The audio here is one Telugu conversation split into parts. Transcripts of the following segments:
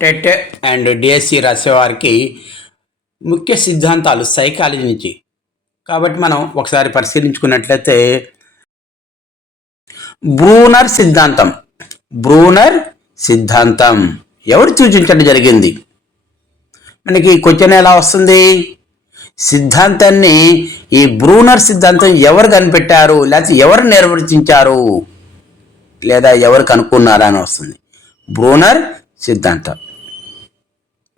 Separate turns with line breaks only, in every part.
టెట్ అండ్ డిఎస్సి రాసేవారికి ముఖ్య సిద్ధాంతాలు సైకాలజీ నుంచి. కాబట్టి మనం ఒకసారి పరిశీలించుకున్నట్లయితే బ్రూనర్ సిద్ధాంతం. బ్రూనర్ సిద్ధాంతం. ఎవరు సూచించడం జరిగింది? మనకి క్వశ్చన్ ఎలా వస్తుంది? సిద్ధాంతాన్ని ఈ బ్రూనర్ సిద్ధాంతం ఎవరు కనిపెట్టారు? లేకపోతే ఎవరు నిర్వర్తించారు లేదా ఎవరు కనుక్కున్నారా అని వస్తుంది. బ్రూనర్ సిద్ధాంతం.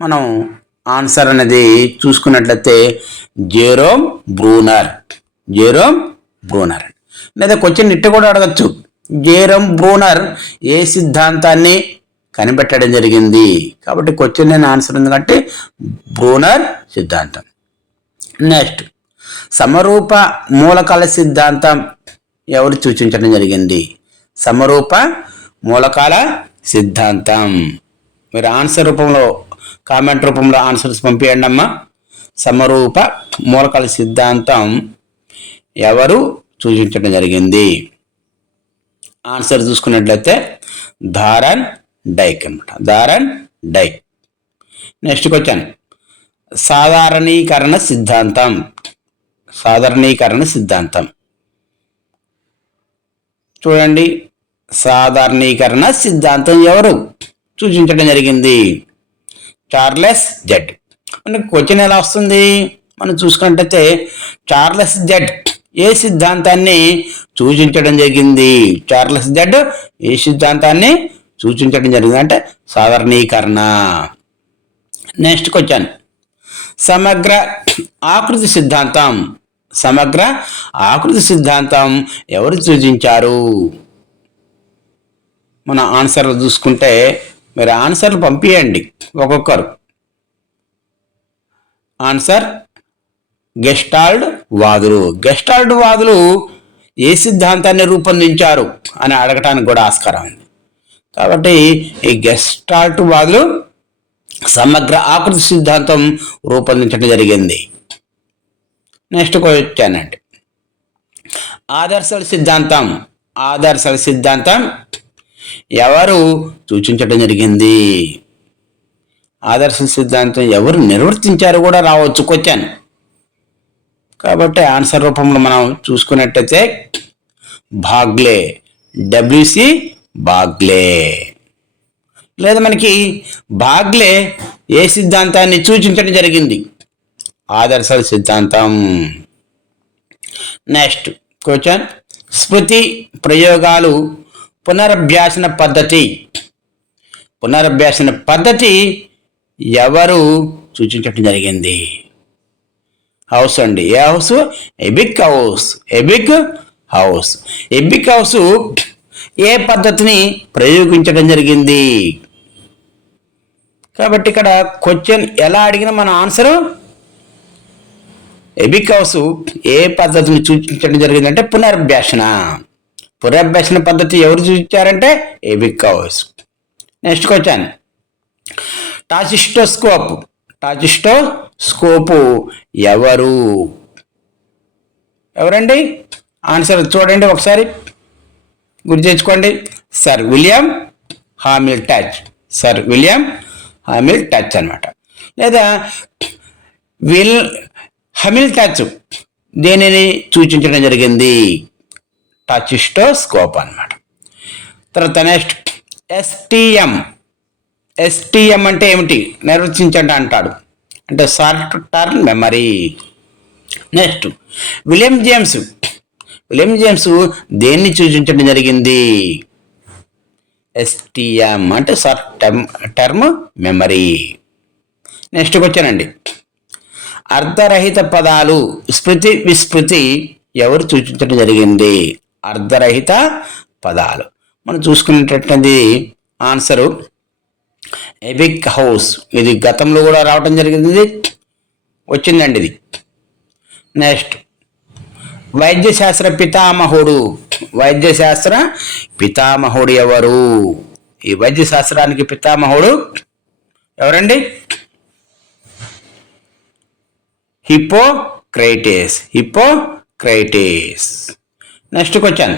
మనం ఆన్సర్ అనేది చూసుకున్నట్లయితే జేరోమ్ బ్రూనర్. Jerome Bruner. లేదా క్వశ్చన్ ఇట్ట కూడా అడగచ్చు. జేరోమ్ బ్రూనర్ ఏ సిద్ధాంతాన్ని కనిపెట్టడం జరిగింది? కాబట్టి క్వశ్చన్ నేను ఆన్సర్ ఉంది కాబట్టి బ్రూనర్ సిద్ధాంతం. నెక్స్ట్. సమరూప మూలకాల సిద్ధాంతం ఎవరు సూచించడం జరిగింది? సమరూప మూలకాల సిద్ధాంతం. మీరు ఆన్సర్ రూపంలో కామెంట్ రూపంలో ఆన్సర్స్ పంపించండి అమ్మా సమరూప మూలకాల సిద్ధాంతం ఎవరు సూచించడం జరిగింది? ఆన్సర్ చూసుకున్నట్లయితే ధారన్ డైక్ అనమాట ధారన్ డైక్. Next question. సాధారణీకరణ సిద్ధాంతం. సాధారణీకరణ సిద్ధాంతం. చూడండి. సాధారణీకరణ సిద్ధాంతం ఎవరు సూచించడం జరిగింది? Charles Z. మనకి క్వశ్చన్ ఎలా వస్తుంది? మనం చూసుకున్నట్టయితే చార్లెస్ జెడ్ ఏ సిద్ధాంతాన్ని సూచించడం జరిగింది? చార్లెస్ జెడ్ ఏ సిద్ధాంతాన్ని సూచించడం జరిగింది? అంటే సాధారణీకరణ. Next question. సమగ్ర ఆకృతి సిద్ధాంతం. సమగ్ర ఆకృతి సిద్ధాంతం ఎవరు సూచించారు? మన ఆన్సర్లు చూసుకుంటే మీరు ఆన్సర్లు పంపించండి ఒక్కొక్కరు. ఆన్సర్ గెస్టాల్డ్ వాదులు. గెస్టాల్డ్ వాదులు ఏ సిద్ధాంతాన్ని రూపొందించారు అని అడగటానికి కూడా ఆస్కారం ఉంది. కాబట్టి ఈ గెస్టాల్ట్ వాదులు సమగ్ర ఆకృతి సిద్ధాంతం రూపొందించడం జరిగింది. నెక్స్ట్ వచ్చానండి ఆదర్శల సిద్ధాంతం ఆదర్శల సిద్ధాంతం ఎవరు సూచించడం జరిగింది? ఆదర్శ సిద్ధాంతం ఎవరు నిర్వర్తించారు కూడా రావచ్చు క్వశ్చన్. కాబట్టి ఆన్సర్ రూపంలో మనం చూసుకున్నట్టయితే బాగ్లే డబ్ల్యూసి బాగ్లే. లేదా మనకి బాగ్లే ఏ సిద్ధాంతాన్ని సూచించడం జరిగింది? ఆదర్శ సిద్ధాంతం. నెక్స్ట్ క్వశ్చన్ స్మృతి ప్రయోగాలు పునరభ్యాసన పద్ధతి. పునరభ్యాసన పద్ధతి ఎవరు సూచించడం జరిగింది? హౌస్ అండి. ఏ హౌస్? Ebbinghaus. Ebbinghaus. Ebbinghaus ఏ పద్ధతిని ప్రయోగించడం జరిగింది? కాబట్టి ఇక్కడ క్వశ్చన్ ఎలా అడిగినా మన ఆన్సర్ ఎబిక్ హౌస్ ఏ పద్ధతిని సూచించడం జరిగిందంటే పునర్భ్యాసన. పునరభ్యాసన పద్ధతి ఎవరు చూపించారంటే Ebbinghaus next question tachistoscope. Tachistoscope ఎవరు? ఎవరండి? ఆన్సర్ చూడండి ఒకసారి. గుర్తు తెచ్చుకోండి. Sir William Hamilton sir William Hamilton అనమాట లేదా విల్ హమిల్ టచ్ దేనిని సూచించడం జరిగింది? టచిస్టోస్కోప్ అనమాట తర్వాత నెక్స్ట్ ఎస్టిఎం. ఎస్టిఎం అంటే ఏమిటి? నిర్వచించండి అంటాడు. అంటే short term memory. Next William James. William James దేన్ని సూచించడం జరిగింది? ఎస్టిఎం అంటే short term term memory. Next వచ్చానండి అర్ధరహిత పదాలు స్మృతి విస్మృతి ఎవరు సూచించడం జరిగింది? అర్ధరహిత పదాలు. మనం చూసుకునేటటువంటిది ఆన్సరు ఎబిక్ హౌస్. ఇది గతంలో కూడా రావటం జరిగింది ఇది వచ్చిందండి ఇది. నెక్స్ట్ వైద్యశాస్త్ర పితామహుడు. వైద్యశాస్త్ర పితామహుడు ఎవరు? ఈ వైద్యశాస్త్రానికి పితామహుడు ఎవరండి? హిపోక్రైటిస్ హిపోక్రైటిస్ నెక్స్ట్ క్వశ్చన్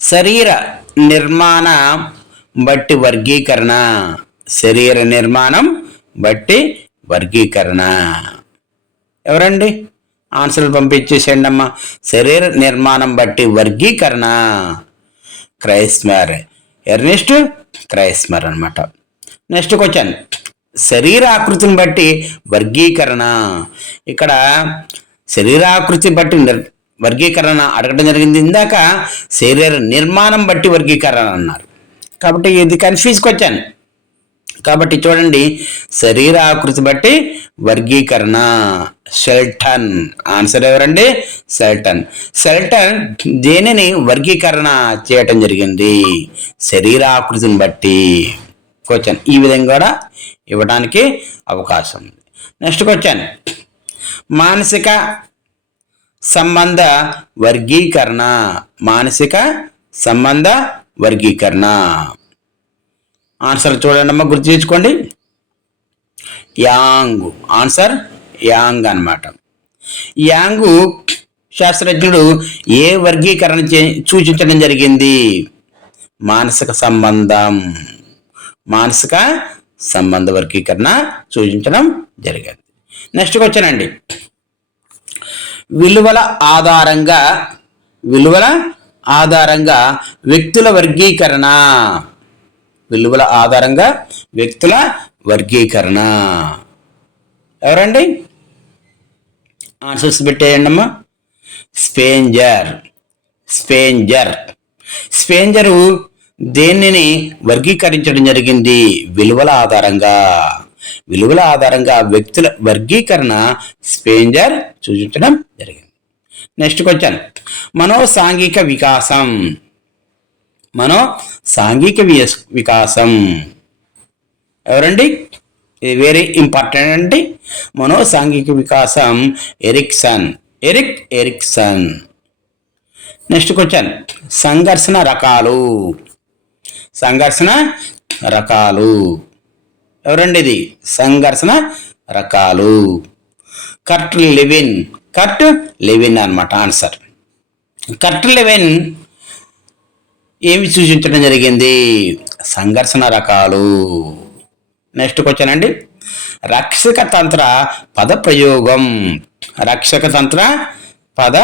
శరీర నిర్మాణ బట్టి వర్గీకరణ. శరీర నిర్మాణం బట్టి వర్గీకరణ. ఎవరండి? ఆన్సర్లు పంపించేసేయండి అమ్మా. శరీర నిర్మాణం బట్టి వర్గీకరణ. క్రైస్మర్ ఎర్నెస్ట్? క్రైస్మర్ అనమాట నెక్స్ట్ క్వశ్చన్ శరీరాకృతిని బట్టి వర్గీకరణ. ఇక్కడ శరీరాకృతి బట్టి నిర్- వర్గీకరణ అడగడం జరిగింది. ఇందాక శరీర నిర్మాణం బట్టి వర్గీకరణ అన్నారు. కాబట్టి ఇది కన్ఫ్యూజ్కి వచ్చాను కాబట్టి చూడండి శరీర ఆకృతి బట్టి వర్గీకరణ. షెల్టన్ ఆన్సర్ ఎవరండి? షెల్టన్ షెల్టన్ దేనిని వర్గీకరణ చేయటం జరిగింది? శరీర ఆకృతిని బట్టి. క్వశ్చన్ ఈ విధంగా కూడా ఇవ్వడానికి అవకాశం ఉంది. నెక్స్ట్ క్వశ్చన్ మానసిక సంబంధ వర్గీకరణ. మానసిక సంబంధ వర్గీకరణ. ఆన్సర్ చూడండి అమ్మ గుర్తు తెచ్చుకోండి యాంగ్. ఆన్సర్ యాంగ్ అన్నమాట. యాంగ్ శాస్త్రజ్ఞుడు ఏ వర్గీకరణ చే- సూచించడం జరిగింది? మానసిక సంబంధం. మానసిక సంబంధ వర్గీకరణ సూచించడం జరిగింది. నెక్స్ట్ క్వశ్చన్ అండి. విలువల ఆధారంగా విలువల ఆధారంగా వ్యక్తుల వర్గీకరణ. విలువల ఆధారంగా వ్యక్తుల వర్గీకరణ. ఎవరండి? ఆన్సర్స్ పెట్టేయండి అమ్మా. స్పేంజర్ స్పేంజర్ స్పేంజరు దేనిని వర్గీకరించడం జరిగింది? విలువల ఆధారంగా. విలువల ఆధారంగా వ్యక్తుల వర్గీకరణ స్పేంజర్ సూచించడం జరిగింది. Next question. మనో సాంఘిక వికాసం. మనో సాంఘిక వికాసం. ఎవరండి? ఇది వెరీ ఇంపార్టెంట్ అండి. మనో సాంఘిక వికాసం Erikson. Erik Erikson. Next question. సంఘర్షణ రకాలు. సంఘర్షణ రకాలు. ఎవరండి ఇది? సంఘర్షణ రకాలు. కర్ట్ లెవిన్. కర్ట్ లెవిన్ అన్నమాట ఆన్సర్. కర్ట్ లెవిన్ ఏమి సూచించడం జరిగింది? సంఘర్షణ రకాలు. నెక్స్ట్ క్వశ్చన్ అండి. రక్షక తంత్ర పద ప్రయోగం రక్షక తంత్ర పద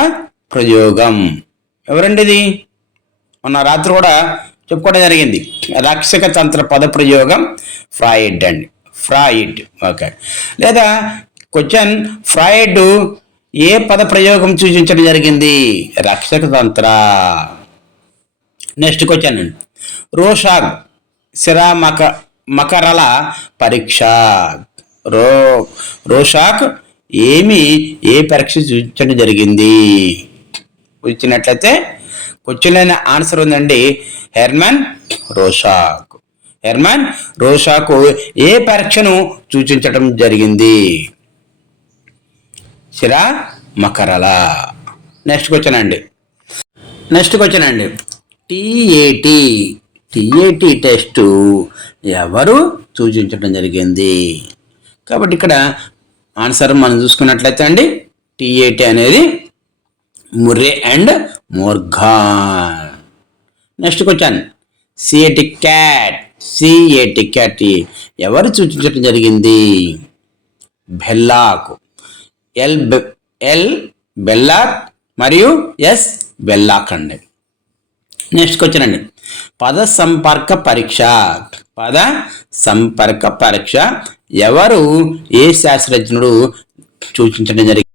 ప్రయోగం ఎవరండి ఇది? మొన్న రాత్రి కూడా చెప్పుకోవడం జరిగింది. రక్షక తంత్ర పద ప్రయోగం ఫ్రాయిడ్ అండి ఫ్రాయిడ్. ఓకే. లేదా క్వశ్చన్ ఫ్రాయిడ్ ఏ పద ప్రయోగం సూచించడం జరిగింది? రక్షక తంత్ర. Next question. అండి రోషాగ్ సిరా మక మకరల పరీక్ష. రో రోషాక్ ఏమి ఏ పరీక్ష సూచించడం జరిగింది? ఇచ్చినట్లయితే క్వశ్చన్ అయిన ఆన్సర్ ఉందండి. Hermann Rorschach. హెర్మన్ రోషాకు ఏ పరీక్షను సూచించడం జరిగింది? శిరా మకరల. నెక్స్ట్ క్వశ్చన్ అండి. నెక్స్ట్ క్వశ్చన్ అండి. టిఏటి టిఏటి టెస్ట్ ఎవరు సూచించడం జరిగింది? కాబట్టి ఇక్కడ ఆన్సర్ మనం చూసుకున్నట్లయితే అండి టిఏటి అనేది Murray and Morgan next question CAT cat CAT cat ఎవరు సూచించడం జరిగింది? బెల్లాకు. ఎల్ బె- ఎల్ బెల్లాక్ మరియు ఎస్ బెల్లాక్ అండి. నెక్స్ట్ క్వశ్చన్ అండి. పద సంపర్క పరీక్ష పద సంపర్క పరీక్ష ఎవరు ఏ శాస్త్రజ్ఞుడు సూచించడం జరిగింది?